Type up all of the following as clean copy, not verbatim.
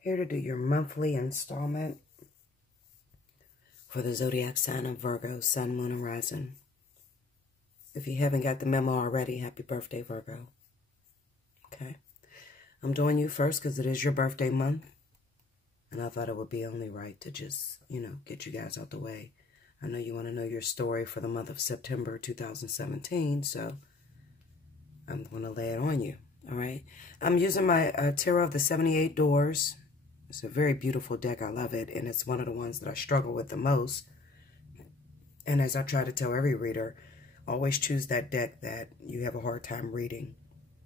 Here to do your monthly installment for the zodiac sign of Virgo, Sun, Moon, and Rising. If you haven't got the memo already, happy birthday, Virgo. Okay. I'm doing you first because it is your birthday month. And I thought it would be only right to just, get you guys out the way. I know you want to know your story for the month of September 2017, so I'm going to lay it on you, all right? I'm using my Tarot of the 78 Doors. It's a very beautiful deck. I love it, and it's one of the ones that I struggle with the most. And as I try to tell every reader, always choose that deck that you have a hard time reading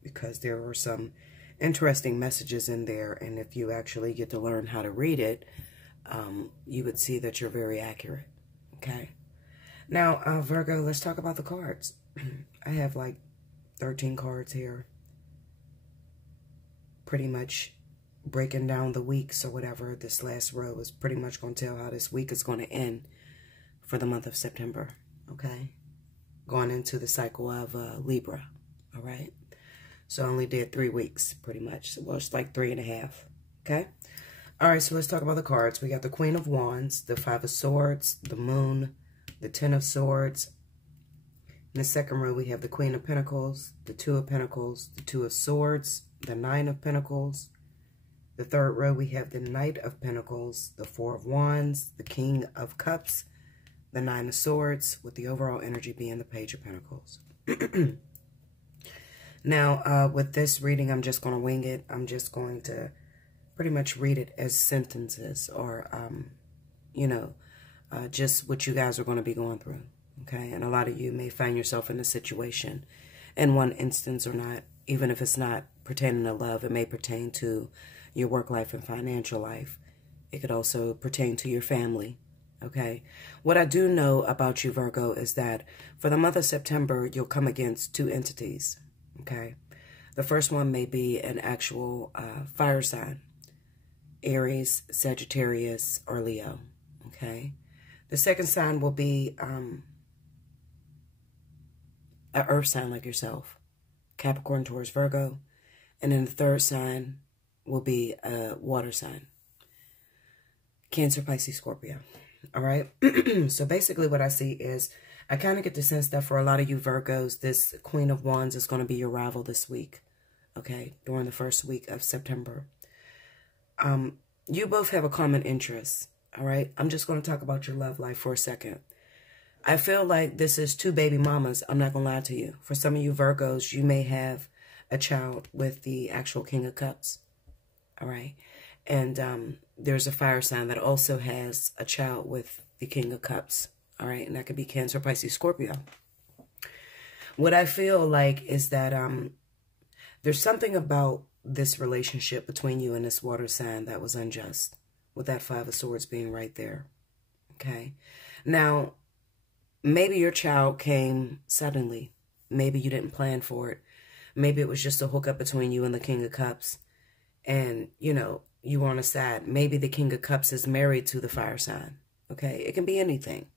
because there are some interesting messages in there, and if you actually get to learn how to read it, you would see that you're very accurate, okay? Now, Virgo, let's talk about the cards. I have like 13 cards here, pretty much breaking down the weeks or whatever. This last row is pretty much going to tell how this week is going to end for the month of September, okay? Going into the cycle of Libra, all right? So I only did 3 weeks, pretty much. Well, it's like 3.5, okay? All right, so let's talk about the cards. We got the Queen of Wands, the Five of Swords, the Moon, the Ten of Swords. In the second row, we have the Queen of Pentacles, the Two of Pentacles, the Two of Swords, the Nine of Pentacles. The third row, we have the Knight of Pentacles, the Four of Wands, the King of Cups, the Nine of Swords, with the overall energy being the Page of Pentacles. Now, with this reading, I'm just going to wing it. I'm just going to pretty much read it as sentences or, just what you guys are going to be going through, okay? And a lot of you may find yourself in a situation in one instance or not, even if it's not pertaining to love. It may pertain to your work life and financial life. It could also pertain to your family, okay? What I do know about you, Virgo, is that for the month of September, you'll come against 2 entities, okay? The first one may be an actual fire sign, Aries, Sagittarius, or Leo, okay? The second sign will be an earth sign like yourself, Capricorn, Taurus, Virgo. And then the third sign will be a water sign, Cancer, Pisces, Scorpio. All right. So basically what I see is I kind of get the sense that for a lot of you Virgos, this Queen of Wands is going to be your rival this week. Okay. During the first week of September. You both have a common interest. All right. I'm just going to talk about your love life for a second. I feel like this is 2 baby mamas. I'm not going to lie to you. For some of you Virgos, you may have a child with the actual King of Cups. All right. And there's a fire sign that also has a child with the King of Cups. All right. And that could be Cancer, Pisces, Scorpio. What I feel like is that there's something about this relationship between you and this water sign that was unjust, with that Five of Swords being right there. Okay. Now, maybe your child came suddenly. Maybe you didn't plan for it. Maybe it was just a hookup between you and the King of Cups. And, you were on a side. Maybe the King of Cups is married to the fire sign. Okay. It can be anything.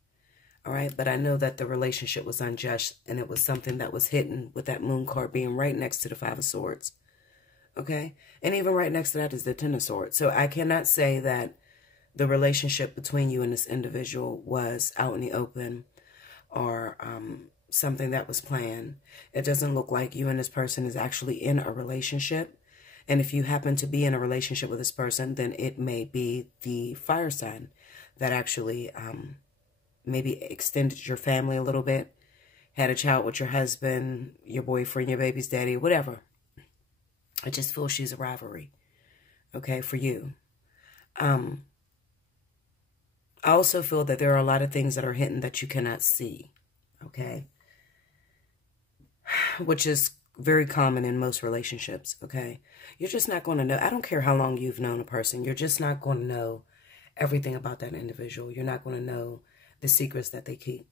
All right. But I know that the relationship was unjust, and it was something that was hidden with that Moon card being right next to the Five of Swords. Okay. And even right next to that is the Ten of Swords. So I cannot say that the relationship between you and this individual was out in the open or something that was planned. It doesn't look like you and this person is actually in a relationship. And if you happen to be in a relationship with this person, then it may be the fire sign that actually maybe extended your family a little bit, had a child with your husband, your boyfriend, your baby's daddy, whatever. I just feel she's a rivalry, okay, for you. I also feel that there are a lot of things that are hidden that you cannot see, okay, which is very common in most relationships, okay? You're just not going to know. I don't care how long you've known a person. You're just not going to know everything about that individual. You're not going to know the secrets that they keep,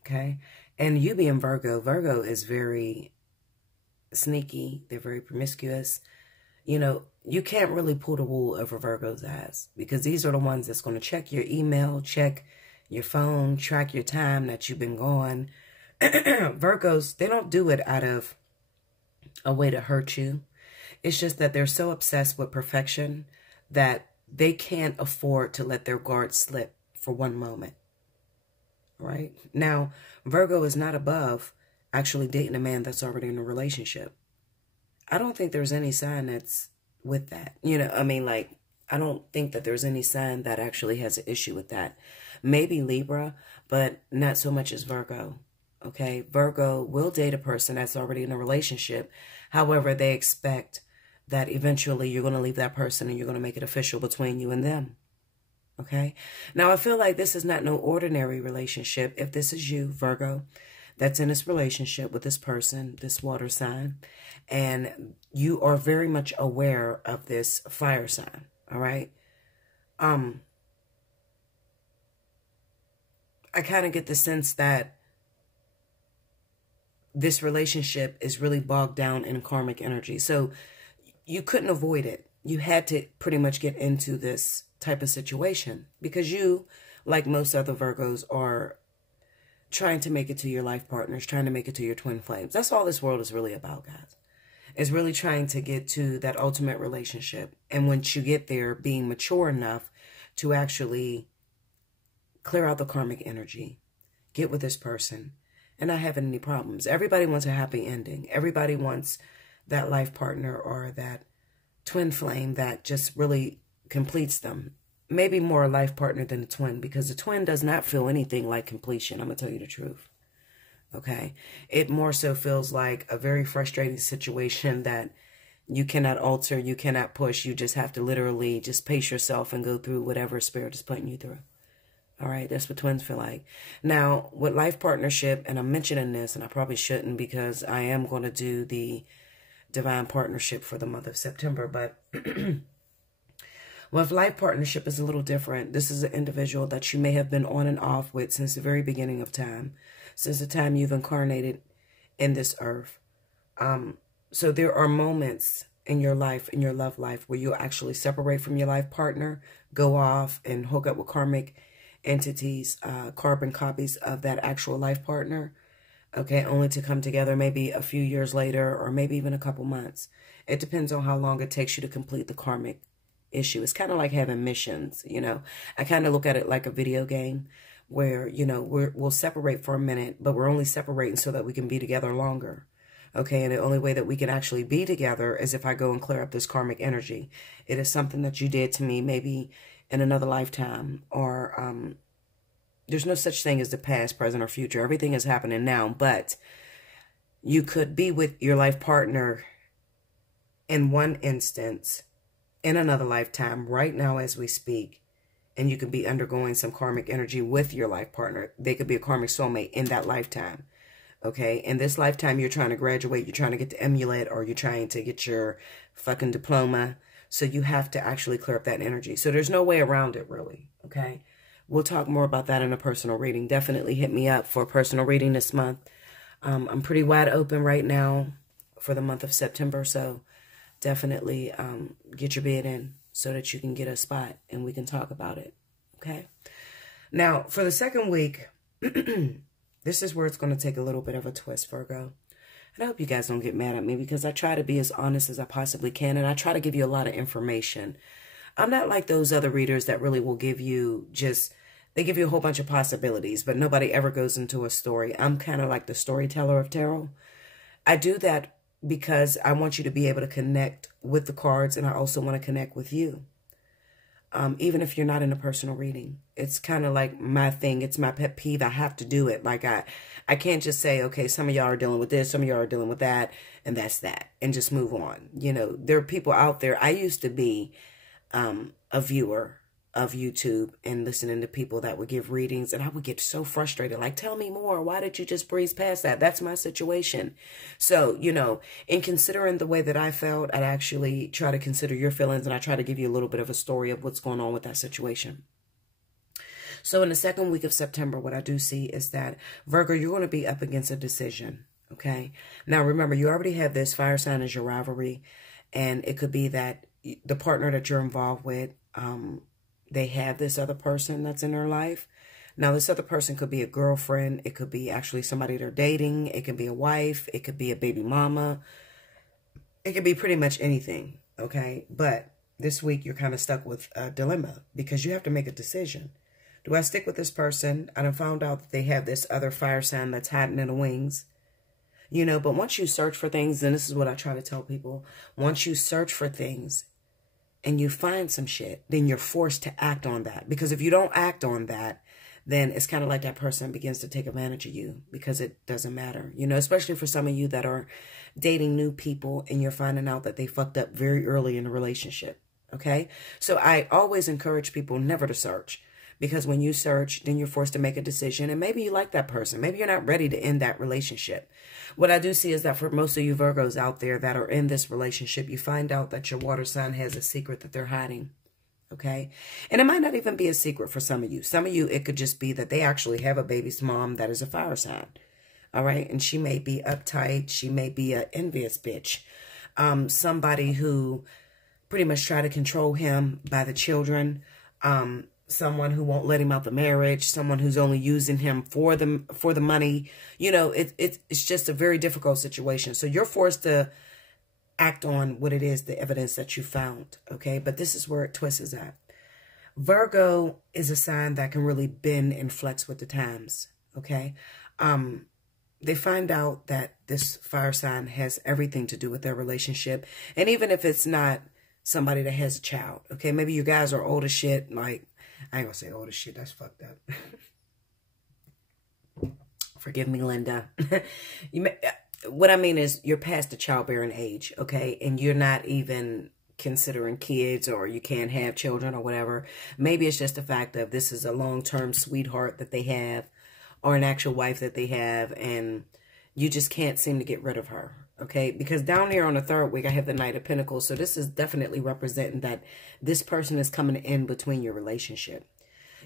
okay? And you being Virgo, Virgo is very sneaky. They're very promiscuous. You can't really pull the wool over Virgo's eyes because these are the ones that's going to check your email, check your phone, track your time that you've been gone. Virgos, they don't do it out of a way to hurt you. It's just that they're so obsessed with perfection that they can't afford to let their guard slip for one moment. Right? Now, Virgo is not above actually dating a man that's already in a relationship. I don't think there's any sign that's with that. You know, I mean, like, I don't think that there's any sign that actually has an issue with that. Maybe Libra, but not so much as Virgo. Okay? Virgo will date a person that's already in a relationship. However, they expect that eventually you're going to leave that person and you're going to make it official between you and them. Okay? Now, I feel like this is not no ordinary relationship. If this is you, Virgo, that's in this relationship with this person, this water sign, and you are very much aware of this fire sign, all right? I kind of get the sense that this relationship is really bogged down in karmic energy. So you couldn't avoid it. You had to pretty much get into this type of situation because you, like most other Virgos, are trying to make it to your life partners, trying to make it to your twin flames. That's all this world is really about, guys. It's really trying to get to that ultimate relationship. And once you get there, being mature enough to actually clear out the karmic energy, get with this person, and not having any problems. Everybody wants a happy ending. Everybody wants that life partner or that twin flame that just really completes them. Maybe more a life partner than a twin, because a twin does not feel anything like completion. I'm going to tell you the truth. Okay? It more so feels like a very frustrating situation that you cannot alter, you cannot push. You just have to literally just pace yourself and go through whatever spirit is putting you through. All right? That's what twins feel like. Now, with life partnership, and I'm mentioning this, and I probably shouldn't because I am going to do the divine partnership for the month of September, but with life partnership is a little different. This is an individual that you may have been on and off with since the very beginning of time, since the time you've incarnated in this earth. So there are moments in your life, in your love life, where you'll actually separate from your life partner, go off and hook up with karmic entities, carbon copies of that actual life partner, okay, only to come together maybe a few years later or maybe even a couple months. It depends on how long it takes you to complete the karmic issue. It's kind of like having missions, you know. I kind of look at it like a video game where, you know, we'll separate for a minute, but we're only separating so that we can be together longer. Okay, and the only way that we can actually be together is if I go and clear up this karmic energy. It is something that you did to me maybe in another lifetime, or there's no such thing as the past, present, or future. Everything is happening now, but you could be with your life partner in one instance in another lifetime right now as we speak, and you could be undergoing some karmic energy with your life partner. They could be a karmic soulmate in that lifetime. Okay, in this lifetime, you're trying to graduate, you're trying to get to emulate, or you're trying to get your fucking diploma. So you have to actually clear up that energy. So there's no way around it, really. Okay, we'll talk more about that in a personal reading. Definitely hit me up for a personal reading this month. I'm pretty wide open right now for the month of September. So definitely get your bid in so that you can get a spot and we can talk about it. Okay, now for the second week, this is where it's going to take a little bit of a twist, Virgo. And I hope you guys don't get mad at me because I try to be as honest as I possibly can. And I try to give you a lot of information. I'm not like those other readers that really will give you just, they give you a whole bunch of possibilities, but nobody ever goes into a story. I'm kind of like the storyteller of tarot. I do that because I want you to be able to connect with the cards. And I also want to connect with you. Even if you're not in a personal reading, it's kind of like my thing. It's my pet peeve. I have to do it. Like I can't just say, okay, some of y'all are dealing with this, some of y'all are dealing with that, and that's that, and just move on. You know, there are people out there. I used to be a viewer of YouTube and listening to people that would give readings, and I would get so frustrated. Like, tell me more. Why did you just breeze past that? That's my situation. So, you know, in considering the way that I felt, I'd actually try to consider your feelings, and I try to give you a little bit of a story of what's going on with that situation. So in the second week of September, what I do see is that, Virgo, you're going to be up against a decision, okay? Now, remember, you already have this fire sign as your rivalry, and it could be that the partner that you're involved with, they have this other person that's in their life. Now, this other person could be a girlfriend. It could be actually somebody they're dating. It could be a wife. It could be a baby mama. It could be pretty much anything, okay? But this week you're kind of stuck with a dilemma because you have to make a decision. Do I stick with this person? I done found out that they have this other fire sign that's hiding in the wings. You know, but once you search for things, and this is what I try to tell people, once you search for things and you find some shit, then you're forced to act on that. Because if you don't act on that, then it's kind of like that person begins to take advantage of you because it doesn't matter. You know, especially for some of you that are dating new people and you're finding out that they fucked up very early in the relationship. Okay? So I always encourage people never to search. Because when you search, then you're forced to make a decision. And maybe you like that person. Maybe you're not ready to end that relationship. What I do see is that for most of you Virgos out there that are in this relationship, you find out that your water sign has a secret that they're hiding. Okay? And it might not even be a secret for some of you. Some of you, it could just be that they actually have a baby's mom that is a fire sign. All right? And she may be uptight. She may be an envious bitch. Somebody who pretty much try to control him by the children. Someone who won't let him out the marriage, someone who's only using him for the money. You know, it's just a very difficult situation. So you're forced to act on what it is, the evidence that you found, okay? But this is where it twists at. Virgo is a sign that can really bend and flex with the times, okay? They find out that this fire sign has everything to do with their relationship. And even if it's not somebody that has a child, okay? Maybe you guys are old as shit, like, I ain't gonna say old as shit. That's fucked up. Forgive me, Linda. What I mean is you're past the childbearing age, okay? And you're not even considering kids or you can't have children or whatever. Maybe it's just the fact of this is a long-term sweetheart that they have or an actual wife that they have and you just can't seem to get rid of her, okay? Because down here on the third week, I have the Knight of Pentacles. So this is definitely representing that this person is coming in between your relationship.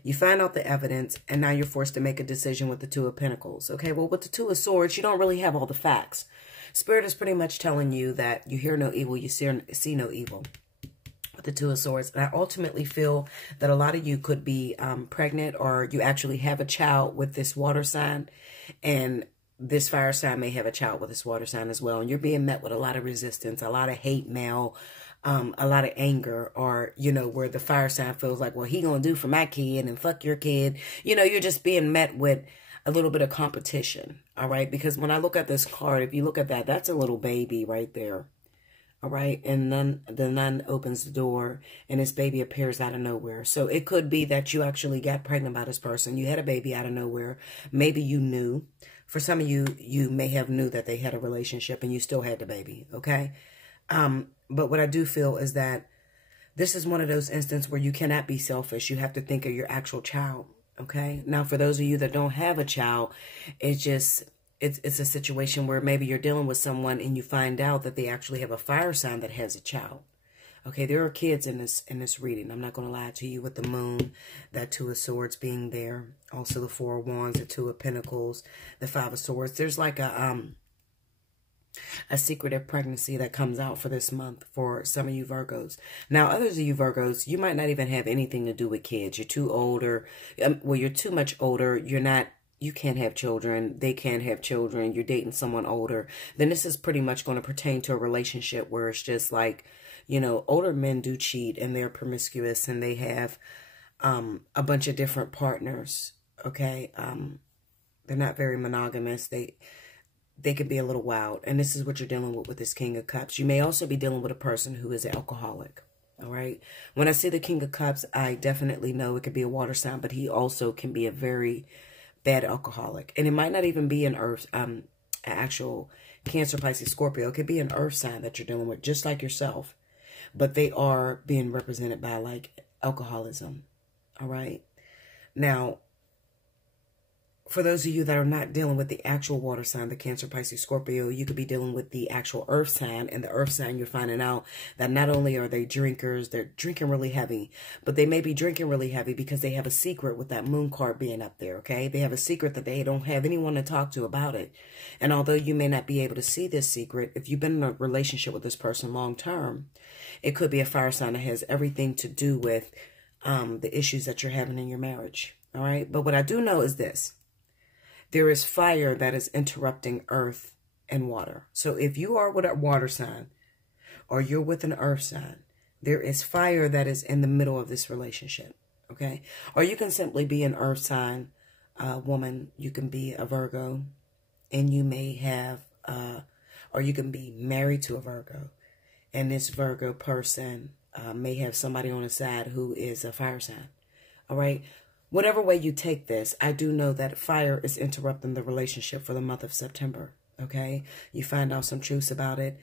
You find out the evidence, and now you're forced to make a decision with the Two of Pentacles, okay? Well, with the Two of Swords, you don't really have all the facts. Spirit is pretty much telling you that you hear no evil, you see no evil. With the Two of Swords. And I ultimately feel that a lot of you could be pregnant or you actually have a child with this water sign, and this fire sign may have a child with this water sign as well. And you're being met with a lot of resistance, a lot of hate mail, a lot of anger, or, you know, where the fire sign feels like, well, he gonna do for my kid and fuck your kid. You know, you're just being met with a little bit of competition. All right. Because when I look at this card, if you look at that, that's a little baby right there. All right. And then the nun opens the door and this baby appears out of nowhere. So it could be that you actually got pregnant by this person. You had a baby out of nowhere. Maybe you knew. For some of you, you may have knew that they had a relationship and you still had the baby, okay? But what I do feel is that this is one of those instances where you cannot be selfish. You have to think of your actual child, okay? Now, for those of you that don't have a child, it's just, it's a situation where maybe you're dealing with someone and you find out that they actually have a fire sign that has a child. Okay, there are kids in this reading. I'm not going to lie to you with the moon, that Two of Swords being there. Also the Four of Wands, the Two of Pentacles, the Five of Swords. There's like a secretive pregnancy that comes out for this month for some of you Virgos. Now, others of you Virgos, you might not even have anything to do with kids. You're too older. Well, you're too much older. You can't have children. They can't have children. You're dating someone older. Then this is pretty much going to pertain to a relationship where it's just like, you know, older men do cheat and they're promiscuous and they have a bunch of different partners, okay? They're not very monogamous. They can be a little wild. And this is what you're dealing with this King of Cups. You may also be dealing with a person who is an alcoholic, all right? When I see the King of Cups, I definitely know it could be a water sign, but he also can be a very bad alcoholic. And it might not even be an earth, an actual Cancer, Pisces, Scorpio. It could be an earth sign that you're dealing with, just like yourself. But they are being represented by, like, alcoholism, all right? Now, for those of you that are not dealing with the actual water sign, the Cancer, Pisces, Scorpio, you could be dealing with the actual earth sign. And the earth sign, you're finding out that not only are they drinkers, they're drinking really heavy, but they may be drinking really heavy because they have a secret with that moon card being up there, okay? They have a secret that they don't have anyone to talk to about it. And although you may not be able to see this secret, if you've been in a relationship with this person long term, it could be a fire sign that has everything to do with the issues that you're having in your marriage, all right? But what I do know is this. There is fire that is interrupting earth and water. So if you are with a water sign or you're with an earth sign, there is fire that is in the middle of this relationship, okay? Or you can simply be an earth sign woman. You can be a Virgo, and you may have, or you can be married to a Virgo, and this Virgo person may have somebody on the side who is a fire sign, all right? Whatever way you take this, I do know that fire is interrupting the relationship for the month of September, okay? You find out some truths about it.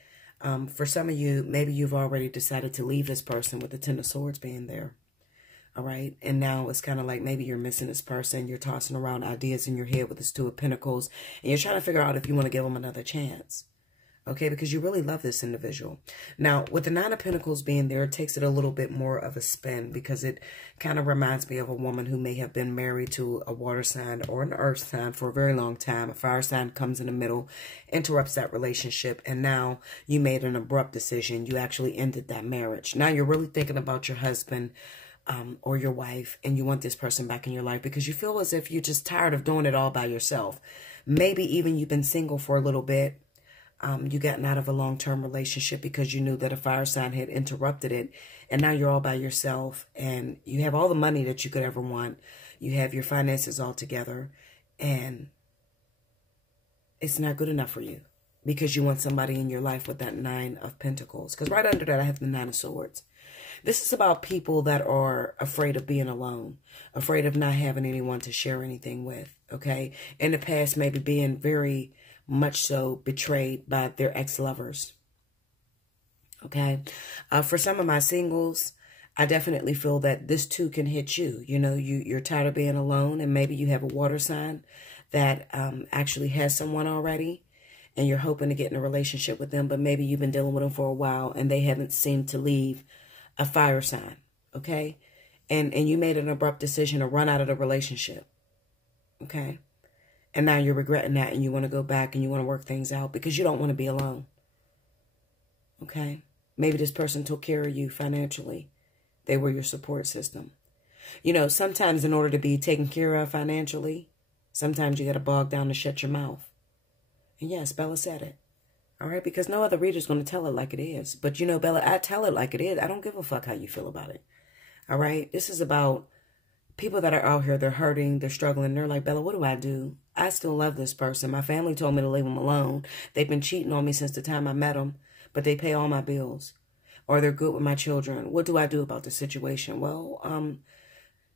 For some of you, maybe you've already decided to leave this person with the Ten of Swords being there, all right? And now it's kind of like maybe you're missing this person. You're tossing around ideas in your head with this Two of Pentacles, and you're trying to figure out if you want to give them another chance. Okay, because you really love this individual. Now, with the Nine of Pentacles being there, it takes it a little bit more of a spin because it kind of reminds me of a woman who may have been married to a water sign or an earth sign for a very long time. A fire sign comes in the middle, interrupts that relationship, and now you made an abrupt decision. You actually ended that marriage. Now you're really thinking about your husband or your wife, and you want this person back in your life because you feel as if you're just tired of doing it all by yourself. Maybe even you've been single for a little bit. You gotten out of a long-term relationship because you knew that a fire sign had interrupted it. And now you're all by yourself and you have all the money that you could ever want. You have your finances all together and it's not good enough for you because you want somebody in your life with that Nine of Pentacles. Because right under that, I have the Nine of Swords. This is about people that are afraid of being alone, afraid of not having anyone to share anything with, okay? In the past, maybe being very much so betrayed by their ex-lovers. Okay. For some of my singles, I definitely feel that this too can hit you. You know, you're tired of being alone and maybe you have a water sign that actually has someone already and you're hoping to get in a relationship with them, but maybe you've been dealing with them for a while and they haven't seemed to leave a fire sign. Okay. And you made an abrupt decision to run out of the relationship. Okay. And now you're regretting that and you want to go back and you want to work things out because you don't want to be alone. Okay? Maybe this person took care of you financially. They were your support system. You know, sometimes in order to be taken care of financially, sometimes you got to bog down and shut your mouth. And yes, Bella said it. All right? Because no other reader's going to tell it like it is. But you know, Bella, I tell it like it is. I don't give a fuck how you feel about it. All right? This is about people that are out here, they're hurting, they're struggling. They're like, Bella, what do I do? I still love this person. My family told me to leave them alone. They've been cheating on me since the time I met them, but they pay all my bills. Or they're good with my children. What do I do about the situation? Well,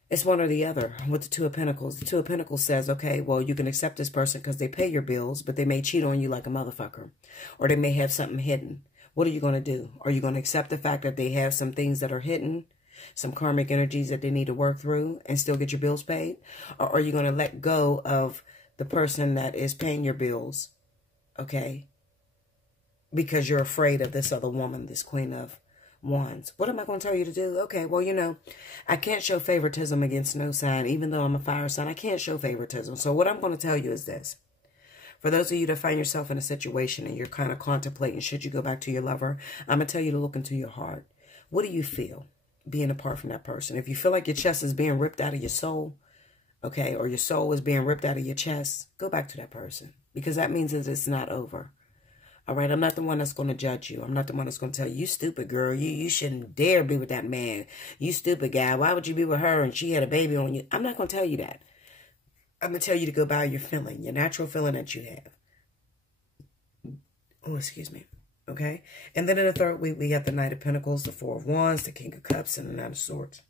it's one or the other with the Two of Pentacles. The Two of Pentacles says, okay, well, you can accept this person because they pay your bills, but they may cheat on you like a motherfucker. Or they may have something hidden. What are you going to do? Are you going to accept the fact that they have some things that are hidden? Some karmic energies that they need to work through and still get your bills paid? Or are you going to let go of the person that is paying your bills, okay, because you're afraid of this other woman, this Queen of Wands? What am I going to tell you to do? Okay, well, you know, I can't show favoritism against no sign. Even though I'm a fire sign, I can't show favoritism. So what I'm going to tell you is this. For those of you that find yourself in a situation and you're kind of contemplating, should you go back to your lover, I'm going to tell you to look into your heart. What do you feel being apart from that person? If you feel like your chest is being ripped out of your soul, okay, or your soul is being ripped out of your chest, go back to that person because that means that it's not over. All right, I'm not the one that's going to judge you. I'm not the one that's going to tell you, you stupid girl, you shouldn't dare be with that man. You stupid guy, why would you be with her and she had a baby on you? I'm not going to tell you that. I'm going to tell you to go by your feeling, your natural feeling that you have. Oh, excuse me. Okay, and then in the third week, we got the Knight of Pentacles, the Four of Wands, the King of Cups, and the Nine of Swords.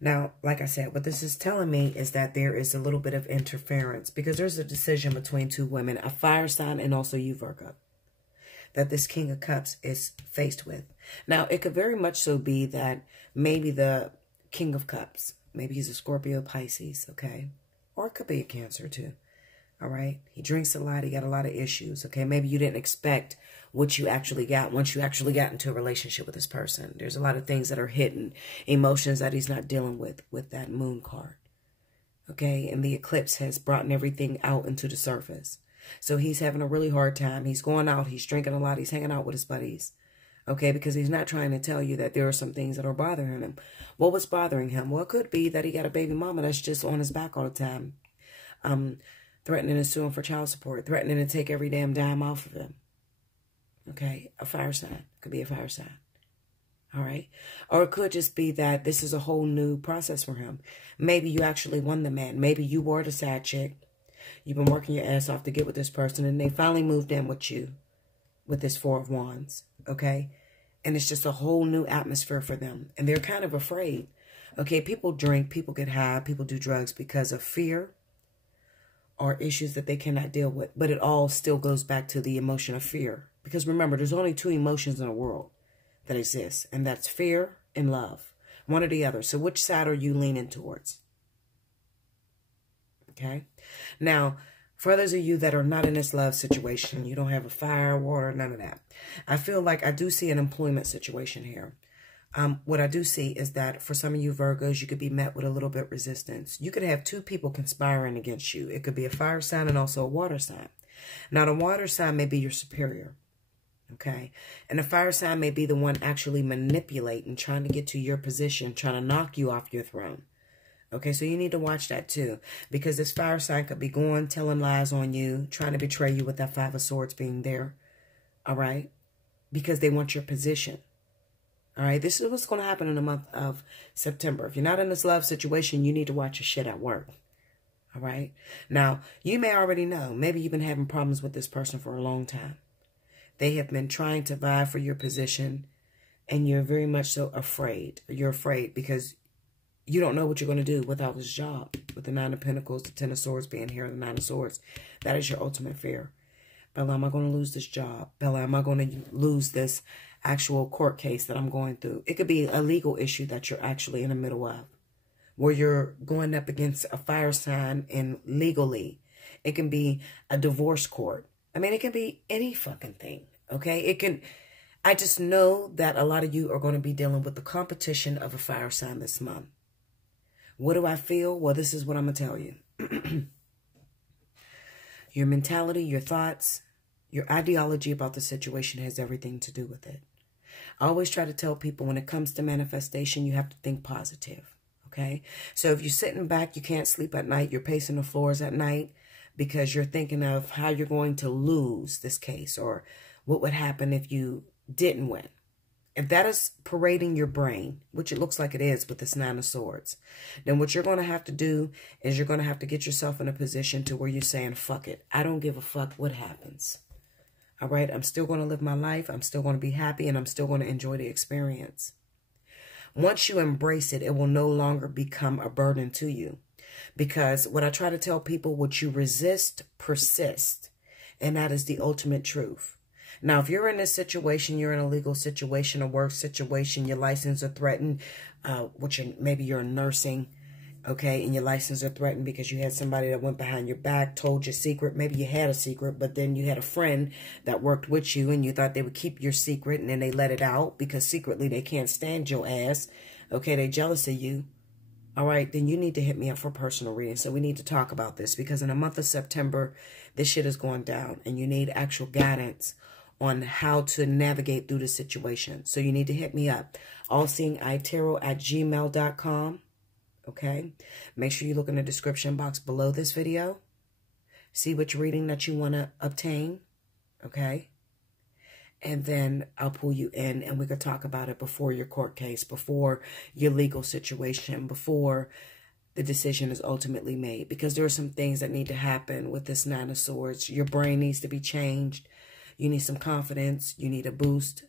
Now, like I said, what this is telling me is that there is a little bit of interference because there's a decision between two women, a fire sign and also you, Virgo, that this King of Cups is faced with. Now, it could very much so be that maybe the King of Cups, maybe he's a Scorpio, Pisces, okay? Or it could be a Cancer too, all right? He drinks a lot, he got a lot of issues, okay? Maybe you didn't expect what you actually got once you actually got into a relationship with this person. There's a lot of things that are hidden, emotions that he's not dealing with that Moon card. Okay, and the eclipse has brought everything out into the surface. So he's having a really hard time. He's going out, he's drinking a lot, he's hanging out with his buddies. Okay, because he's not trying to tell you that there are some things that are bothering him. What was bothering him? Well, it could be that he got a baby mama that's just on his back all the time. Threatening to sue him for child support, threatening to take every damn dime off of him. Okay, a fire sign. Could be a fire sign. All right. Or it could just be that this is a whole new process for him. Maybe you actually won the man. Maybe you were the side chick. You've been working your ass off to get with this person, and they finally moved in with you with this Four of Wands. Okay. And it's just a whole new atmosphere for them. And they're kind of afraid. Okay. People drink, people get high, people do drugs because of fear or issues that they cannot deal with. But it all still goes back to the emotion of fear. Because remember, there's only two emotions in the world that exist, and that's fear and love. One or the other. So which side are you leaning towards? Okay. Now, for those of you that are not in this love situation, you don't have a fire, water, none of that. I feel like I do see an employment situation here. What I do see is that for some of you Virgos, you could be met with a little bit of resistance. You could have two people conspiring against you. It could be a fire sign and also a water sign. Now, the water sign may be your superior. Okay. And the fire sign may be the one actually manipulating, trying to get to your position, trying to knock you off your throne. Okay. So you need to watch that too, because this fire sign could be going, telling lies on you, trying to betray you with that Five of Swords being there. All right. Because they want your position. All right. This is what's going to happen in the month of September. If you're not in this love situation, you need to watch your shit at work. All right. Now, you may already know, maybe you've been having problems with this person for a long time. They have been trying to vie for your position, and you're very much so afraid. You're afraid because you don't know what you're going to do without this job. With the Nine of Pentacles, the Ten of Swords being here, and the Nine of Swords. That is your ultimate fear. Bella, am I going to lose this job? Bella, am I going to lose this actual court case that I'm going through? It could be a legal issue that you're actually in the middle of, where you're going up against a fire sign and legally. It can be a divorce court. I mean, it can be any fucking thing, okay? It can, I just know that a lot of you are going to be dealing with the competition of a fire sign this month. What do I feel? Well, this is what I'm going to tell you. Your mentality, your thoughts, your ideology about the situation has everything to do with it. I always try to tell people when it comes to manifestation, you have to think positive, okay? So if you're sitting back, you can't sleep at night, you're pacing the floors at night, because you're thinking of how you're going to lose this case or what would happen if you didn't win. If that is parading your brain, which it looks like it is with this Nine of Swords, then what you're going to have to do is you're going to have to get yourself in a position to where you're saying, fuck it. I don't give a fuck what happens. All right. I'm still going to live my life. I'm still going to be happy, and I'm still going to enjoy the experience. Once you embrace it, it will no longer become a burden to you. Because what I try to tell people, what you resist, persist. And that is the ultimate truth. Now, if you're in this situation, you're in a legal situation, a work situation, your license are threatened, maybe you're nursing, okay, and your license are threatened because you had somebody that went behind your back, told your secret. Maybe you had a secret, but then you had a friend that worked with you and you thought they would keep your secret, and then they let it out because secretly they can't stand your ass. Okay, they're jealous of you. All right, then you need to hit me up for personal reading. So we need to talk about this, because in the month of September, this shit is going down and you need actual guidance on how to navigate through the situation. So you need to hit me up. Allseeingeyetarot@gmail.com. Okay. Make sure you look in the description box below this video. See which reading that you want to obtain. Okay. And then I'll pull you in and we could talk about it before your court case, before your legal situation, before the decision is ultimately made. Because there are some things that need to happen with this Nine of Swords. Your brain needs to be changed. You need some confidence. You need a boost.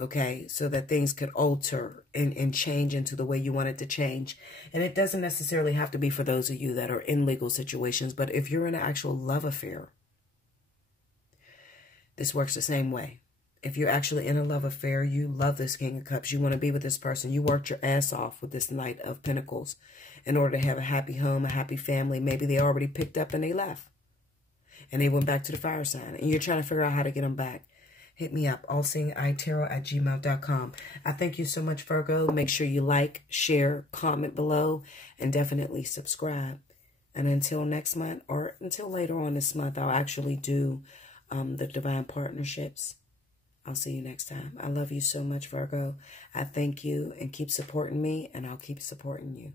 Okay, so that things could alter and change into the way you want it to change. And it doesn't necessarily have to be for those of you that are in legal situations. But if you're in an actual love affair, this works the same way. If you're actually in a love affair, you love this King of Cups, you want to be with this person, you worked your ass off with this Knight of Pentacles in order to have a happy home, a happy family. Maybe they already picked up and they left. And they went back to the fire sign. And you're trying to figure out how to get them back. Hit me up, allseeingeyetarot@gmail.com. I thank you so much, Virgo. Make sure you like, share, comment below, and definitely subscribe. And until next month, or until later on this month, I'll actually do the Divine Partnerships. I'll see you next time. I love you so much, Virgo. I thank you, and keep supporting me, and I'll keep supporting you.